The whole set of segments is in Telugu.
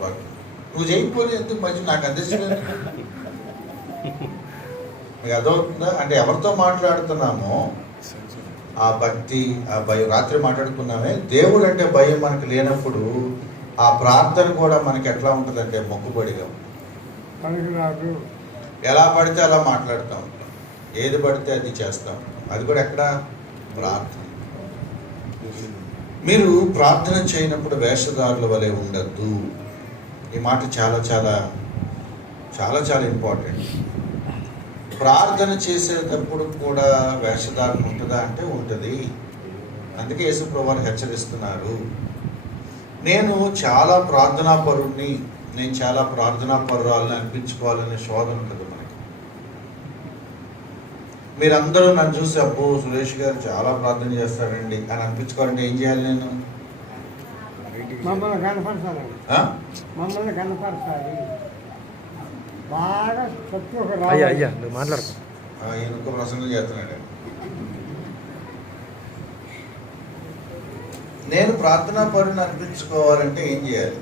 పొరపాటు నువ్వు చేయకపోతే ఎందుకు మంచి నాకు అందించలేదు మీకు అర్థమవుతుందా? అంటే ఎవరితో మాట్లాడుతున్నామో ఆ భక్తి ఆ భయం రాత్రి మాట్లాడుకున్నామే. దేవుడు అంటే భయం మనకు లేనప్పుడు ఆ ప్రార్థన కూడా మనకి ఎట్లా ఉంటుందంటే మొక్కుబడిగా పనికిరాదు ఎలా పడితే అలా మాట్లాడుతాం. ఏది పడితే అది చేస్తాం. అది కూడా ఎక్కడ? ప్రార్థన. మీరు ప్రార్థన చేయనప్పుడు వేషధారుల వలె ఉండద్దు. ఈ మాట చాలా చాలా చాలా చాలా ఇంపార్టెంట్ ప్రార్థన చేసేటప్పుడు కూడా వేషధారణ ఉంటుందా? అంటే ఉంటుంది. అందుకే యేసుప్రభు వారు హెచ్చరిస్తున్నారు. నేను చాలా ప్రార్థనా పరుణ్ణి నేను చాలా ప్రార్థనా పరురాలని అనిపించుకోవాలనే శోధన ఉంటుంది మనకి. మీరందరూ నన్ను చూసి అబ్బో సురేష్ గారు చాలా ప్రార్థన చేస్తారండి అని అనిపించుకోవాలంటే ఏం చేయాలి నేను? మమ్మల్ని? మమ్మల్ని కనపరచాలి. బాగా ప్రతి ఒక్క అయ్యా రావాలి. అయ్యా నువ్వు మాట్లాడుకో ఆ, ఈయన ఇంకో ప్రసంగం చేస్తున్నాడు. నేను ప్రార్థనా పరుని అనిపించుకోవాలంటే ఏం చేయాలి?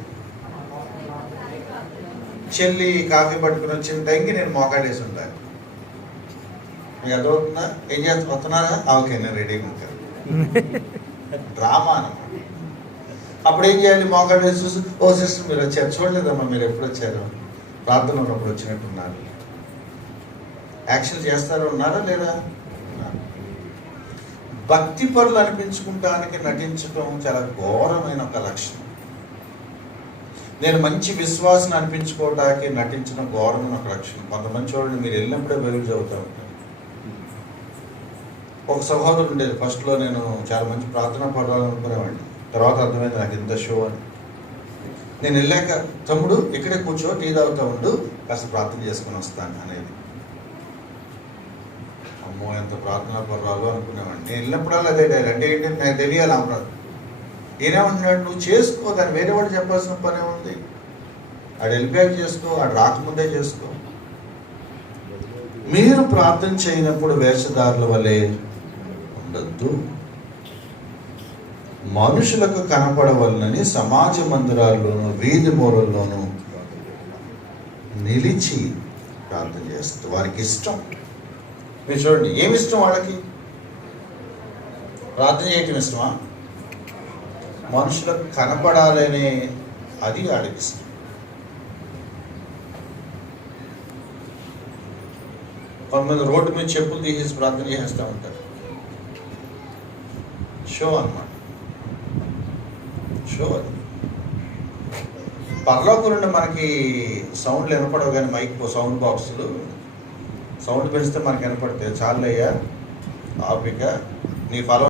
చెల్లి కాఫీ పట్టుకుని వచ్చిన టైంకి నేను మోకాడేసి ఉండాలి. మీకు అర్థమవుతుందా ఏం చేస్తా వస్తున్నారా? ఓకే నేను రెడీగా ఉంటాను. డ్రామా అన్నమాట. అప్పుడు ఏం చేయాలి మోకాడేసి చూసి ఓ సిస్టర్ మీరు వచ్చారు. చూడలేదమ్మా మీరు ఎప్పుడు వచ్చారు ప్రార్థన ఉన్నప్పుడు వచ్చినట్టున్నారు. యాక్షన్ చేస్తారో ఉన్నారా లేదా భక్తి పరులు అనిపించుకుంటానికి నటించడం చాలా ఘోరమైన ఒక లక్షణం. నేను మంచి విశ్వాసం అనిపించుకోవటానికి నటించడం ఘోరమైన ఒక లక్షణం. కొంతమంది చూడండి మీరు వెళ్ళినప్పుడే బైబిల్ చదువుతూ ఉంటారు. ఒక సహోదరుడు ఉండేది. ఫస్ట్లో నేను చాలా మంచి ప్రార్థన పడాలనుకునేవాడిని తర్వాత అర్థమైంది నాకు ఇంత షో అని. నేను వెళ్ళాక తమ్ముడు ఇక్కడే కూర్చో టీ తాగుతా ఉండు కాస్త ప్రార్థన చేసుకుని వస్తాను అనేది. అమ్మో ఎంత ప్రార్థన పర్వాలు అనుకునేవాడిని. నేను వెళ్ళినప్పుడల్లా అదే డైరీ అంటే ఏంటి నాకు తెలియాలి ఆ ప్రార్థన. ఈయనేమంటున్నాడు నువ్వు చేసుకో దాన్ని వేరే వాడు చెప్పాల్సిన పనే ఉంది. ఆడు వెళ్ళిపోయాక చేసుకో ఆడు రాకముందే చేసుకో. మీరు ప్రార్థన చేయనప్పుడు వేషధారుల వలె ఉండద్దు. మనుషులకు కనపడవలనని సమాజ మందిరాల్లోనూ వీధి మూలల్లోనూ నిలిచి ప్రార్థన చేస్తారు వారికి ఇష్టం. మీరు చూడండి ఏమి ఇష్టం వాళ్ళకి? ప్రార్థన చేయటం ఇష్టమా? మనుషులకు కనపడాలనే అది వాడికి ఇష్టం. కొంతమంది రోడ్డు మీద చెప్పులు తీసేసి ప్రార్థన చేస్తూ ఉంటారు. షో అన్నమాట. షో అది పరలోకం మనకి సౌండ్లు వినపడవు కానీ మైక్ సౌండ్ బాక్సులు. సౌండ్ పెంచితే మనకి వినపడితే చాలయ్యా ఆపిక. నీ ఫలం